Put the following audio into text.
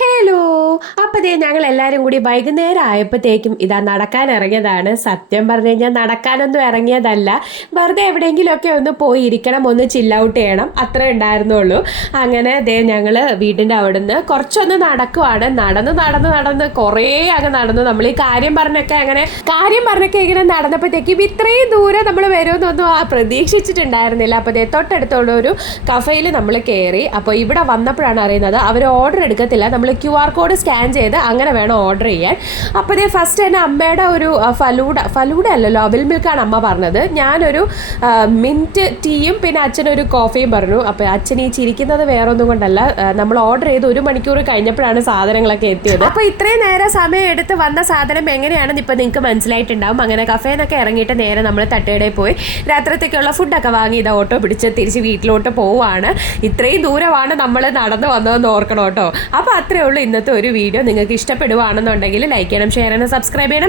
Hello. അപ്പോൾ ദേ ഞങ്ങൾ എല്ലാവരും കൂടി വൈകുന്നേരം ആയപ്പോഴത്തേക്കും ഇതാ നടക്കാൻ ഇറങ്ങിയതാണ്. സത്യം പറഞ്ഞു കഴിഞ്ഞാൽ നടക്കാനൊന്നും ഇറങ്ങിയതല്ല, വെറുതെ എവിടെയെങ്കിലുമൊക്കെ ഒന്ന് പോയി ഇരിക്കണം, ഒന്ന് ചില്ല് ഔട്ട് ചെയ്യണം, അത്രേ ഉണ്ടായിരുന്നുള്ളൂ. അങ്ങനെ ദേ ഞങ്ങൾ വീടിൻ്റെ അവിടുന്ന് കുറച്ചൊന്ന് നടക്കുവാണ്. നടന്ന് നടന്ന് നടന്ന് കുറേ അങ്ങ് നടന്നു. നമ്മൾ ഈ കാര്യം പറഞ്ഞൊക്കെ ഇങ്ങനെ നടന്നപ്പോഴത്തേക്കും ഇത്രയും ദൂരം നമ്മൾ വരുമെന്നൊന്നും പ്രതീക്ഷിച്ചിട്ടുണ്ടായിരുന്നില്ല. അപ്പോൾ ദേ തൊട്ടടുത്തുള്ള ഒരു കഫേയിൽ നമ്മൾ കയറി. അപ്പോൾ ഇവിടെ വന്നപ്പോഴാണ് അറിയുന്നത് അവർ ഓർഡർ എടുക്കത്തില്ല, നമ്മൾ QR കോഡ് സ്കാൻ ചെയ്ത് അങ്ങനെ വേണം ഓർഡർ ചെയ്യാൻ. അപ്പോൾ ഇതേ ഫസ്റ്റ് തന്നെ അമ്മയുടെ ഒരു ഫലൂഡ അല്ലല്ലോ, അവിൽ മിൽക്കാണ് അമ്മ പറഞ്ഞത്. ഞാനൊരു മിൻറ്റ് ടീയും പിന്നെ അച്ഛനൊരു കോഫിയും പറഞ്ഞു. അപ്പോൾ അച്ഛൻ ഈ ചിരിക്കുന്നത് വേറൊന്നും കൊണ്ടല്ല, നമ്മൾ ഓർഡർ ചെയ്ത് 1 മണിക്കൂർ കഴിഞ്ഞപ്പോഴാണ് സാധനങ്ങളൊക്കെ എത്തിയത്. അപ്പോൾ ഇത്രയും നേരം സമയം എടുത്ത് വന്ന സാധനം എങ്ങനെയാണെന്ന് ഇപ്പോൾ നിങ്ങൾക്ക് മനസ്സിലായിട്ടുണ്ടാവും. അങ്ങനെ കഫേന്നൊക്കെ ഇറങ്ങിയിട്ട് നേരെ നമ്മൾ തട്ടുകടയിൽ പോയി രാത്രിത്തേക്കുള്ള ഫുഡൊക്കെ വാങ്ങി ഇത് ഓട്ടോ പിടിച്ച് തിരിച്ച് വീട്ടിലോട്ട് പോവുകയാണ്. ഇത്രയും ദൂരമാണ് നമ്മൾ നടന്നു വന്നതെന്ന് ഓർക്കണം കേട്ടോ. അപ്പോൾ അത്രയേ ഉള്ളൂ ഇന്നത്തെ ഒരു വീഡിയോ. നിങ്ങൾക്ക് ഇഷ്ടപ്പെടുവാണെന്നുണ്ടെങ്കിൽ ലൈക്ക് ചെയ്യണം, ഷെയർ ചെയ്യണം, സബ്സ്ക്രൈബ് ചെയ്യണം.